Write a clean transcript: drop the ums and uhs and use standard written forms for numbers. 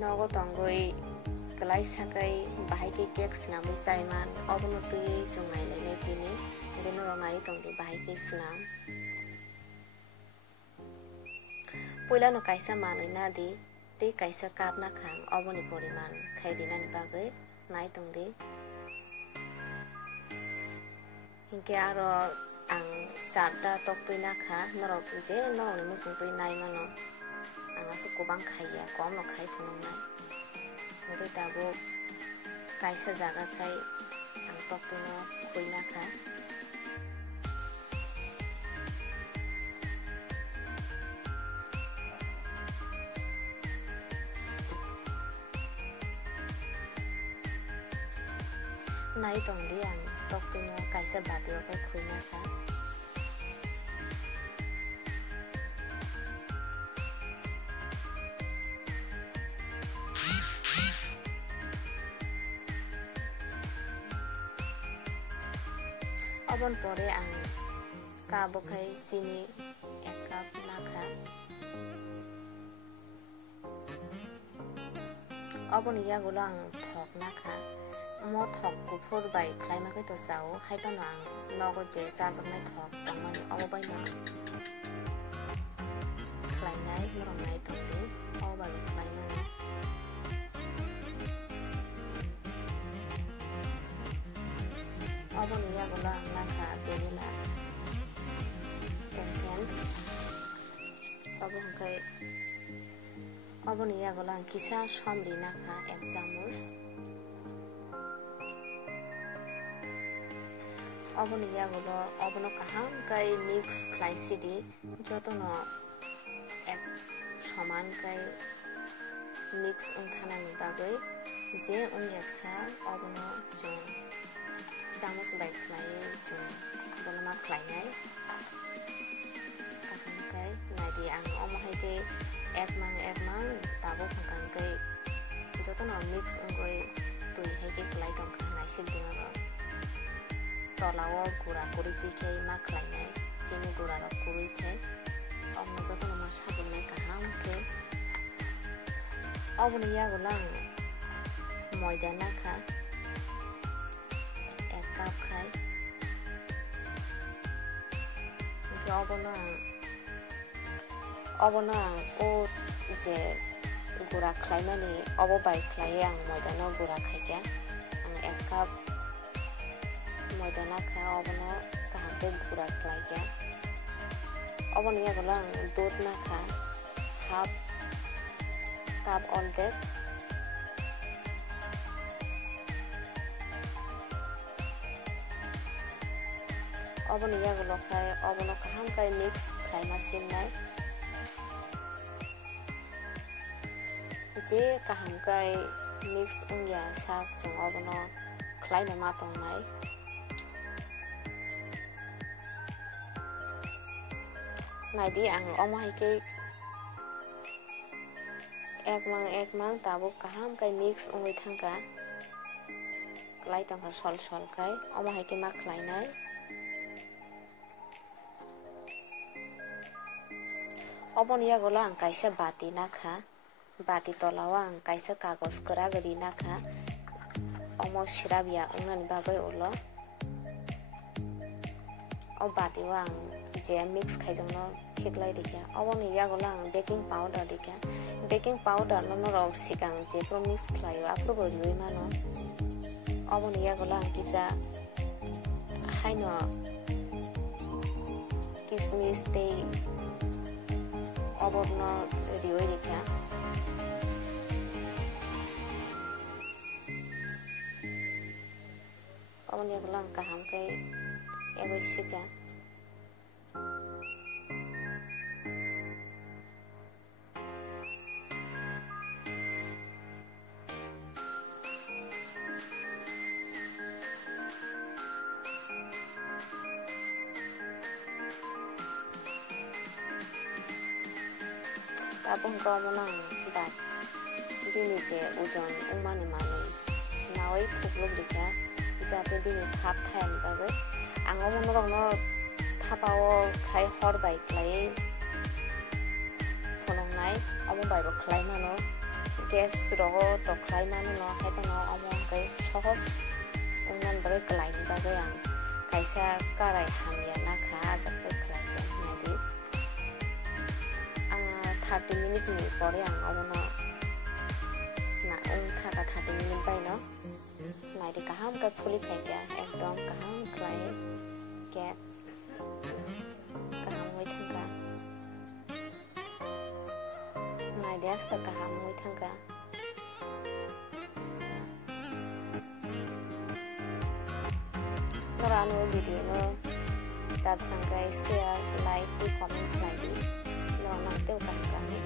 nogo tongoi kelai sakai bahai ke cake sinamui chaiman obono tui jungai lene tini beno rongai tongdi bahai ke sinam poila no kaisa manui na di te kaisa kap na khang oboni poriman khairina ni bagai nai tongdi hingke aro ang charta tok tui na kha norok je norok ni musung tui nai mano anga su kubang khaiya kom no khai phunung nai hingke tabo kaisa jaga kai ang tok tui no khui na kha nai tongdi ang tok tui no kaisa batio kai khui na kha obon pore ang kabo khai chini 1 cup na kha obon iya gulang thok na kha mo thok kufur bai khlaima kai to chao haibano ang nogo je chajaknai thok tongmani obo bai no khlainai moromnai tongdi obo bai khlaimani obo ni ya gulang na kha vanilla essence obo kai obo ni ya gulang kisa somri na kha 1 chamus oboni yagulo obono kaham kai mix khlaisidi jotono ek saman kai mix ungthanani bagai je ungeksa obono jong chamus bai khlai jong bonoma khlainai kaham kai nadi ang omhai ke ekmang tabo phangkan kai jotono mix ungoi tui hai ke khlai tong khanai sidinaro tolao gura kuri tikai ma khlainai chini gura ro kuri the omno jotono ma sabunai kaham ke oboni ya gulang moida na kha 1 cup khai ke obono ang o je gura khlaimani obo bai khlai ang moida no gura khaikya ang 1 cup moida na kha obono kaham te gura khlaikya obono ya gulang dud na kha half cup on that obono ya gulo khai obono kaham kai mix khlai ma sinai je kaham kai mix ungya sak chung obono khlai na ma tongnai naidi ang omhai ke ekmang tabo kaham kai mix ungoi thangka klai tangka sol kai omhai ke ma khlainai obon ya gola ang kaisa bati na kha bati tolawa ang kaisa kagos kora gari na kha omo shirabia ungnan bagai ulo o bati wang je mix khaijangno khiklai dikya oboni ya gola ang baking powder dikya baking powder no ro sikang je pro mix khlayo apro bo yoi mano oboni ya gola ang kisa haino kismis te oborno rioi dikya oboni ya gola ang kaham kai egoi sika tapong ko mo nang bat bini je ujon umani manui nawai thuklok dikha jate bini thap thayan bagai ango monorok no thapao khai hor bai khlai phonongnai omo bai bo khlai mano gas rogo to klai manu no haibano amo kai sohos ungnan bagai klai ni bagai ang kaisa karai hamya na kha ajak klai ya nadi ang 30 minute ni pore ang abono na thaga 30 minute bai no nadi kaham ka phuli phaikya ekdom kaham klai ke kaham wai thangka nadi asta kaham wai thangka Norano video no subscribe share like comment like Norano teu kaham ka ni